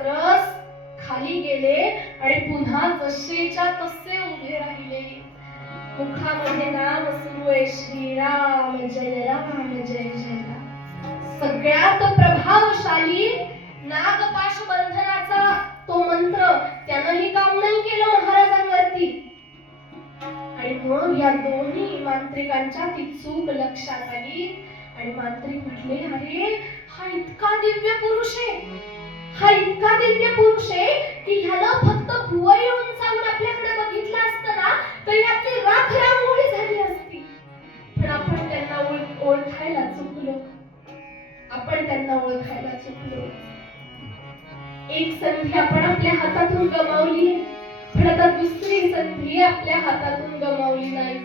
मात्र खाली गेले आणि पुन्हा जसेच्या तसे उभे राहिले. मुखामध्ये नाम सुरू आहे, श्रीराम जय राम जय जय राम. सगळ्यात प्रभावशाली नागपाश बंधनाचा तो मंत्र त्यानंही काम नाही केलं महाराजांवरती. आणि मग या दोन्ही मांत्रिकांच्या ती चूक लक्षात आली आणि मांत्रिक म्हटले, अरे हा इतका दिव्य पुरुष आहे, हा इतका दिव्य पुरुष आहे की ह्याला फक्त भुवई उंचावून आपल्याकडे बघितलं असतं ना तरी आपली राख रांगोळी झाली असती. पण आपण त्यांना ओळखायला चुकलो, आपण त्यांना ओळखायला चुकलो. एक संधी आपण आपल्या हातातून गमावली, पण आता दुसरी संधी आपल्या हातातून गमावली नाही,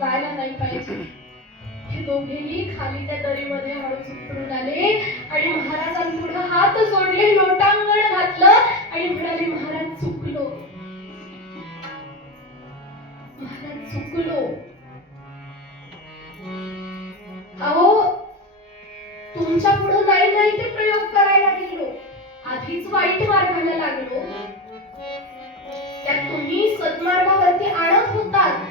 जायला नाही पाहिजे. हे दोघेही खाली त्या दरीमध्ये हळूच उतरून आले आणि महाराजांपुढे हात जोडले, लोटांगण घातलं आणि म्हणाले, महाराज चुकलो, महाराज चुकलो. अहो तुमच्या पुढे नाही ते प्रयोग करायला गेलो, आधीच वाईट मार्गाला लागलो, त्यात तुम्ही सन्मार्गावरती आणत होतात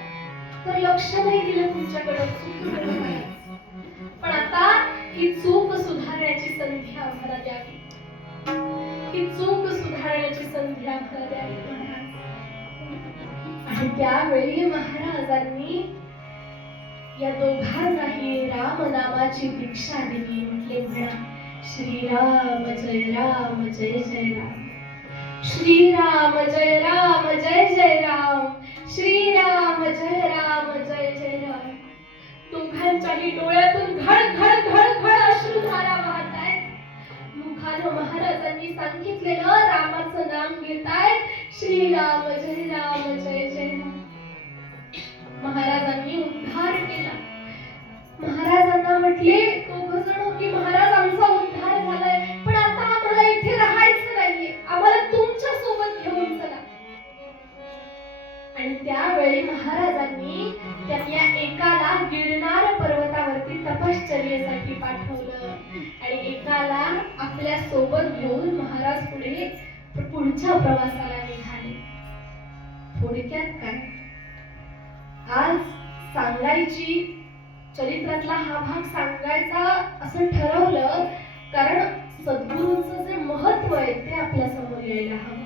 तर लक्ष नाही दिलं तुमच्याकडे, चुकलो. पण आता ही चूक सुधारण्याची संधी आम्हाला द्यावी, ही चूक सुधारण्याची संधी आम्हाला द्यावी महाराज. आणि त्यावेळी महाराजांनी या दोघांनाही राम नामाची दीक्षा दिली. म्हटले, म्हणा श्रीराम जय राम जय जय राम, श्रीराम जय राम जय जय राम, श्रीराम जय राम जय जय राम. दोघांच्याही डोळ्यातून घड घड घड घड अश्रुधारा वाहत आहेत. मुखानं महाराजांनी सांगितलेलं रामाचं नाम घेतायत, श्रीराम जय राम जय जय राम. महाराजांनी उद्धार केला. महाराजांना म्हटले दोघ जण की महाराज आमचा उद्धार झालाय, पण आता आम्हाला इथे राहायचं नाहीये, आम्हाला तुमच्या सोबत घेऊन चला. आणि त्यावेळी महाराजांनी त्या एकाला गिरनार पर्वतावरती तपश्चर्येसाठी पाठवलं आणि एकाला आपल्या सोबत घेऊन महाराज पुढच्या प्रवासाला निघाले. थोडक्यात काय, आज सांगायची चरित्रातला हा भाग सांगायचा असं ठरवलं कारण सद्गुरूंचं जे महत्व आहे ते आपल्या समोर यायला हवं.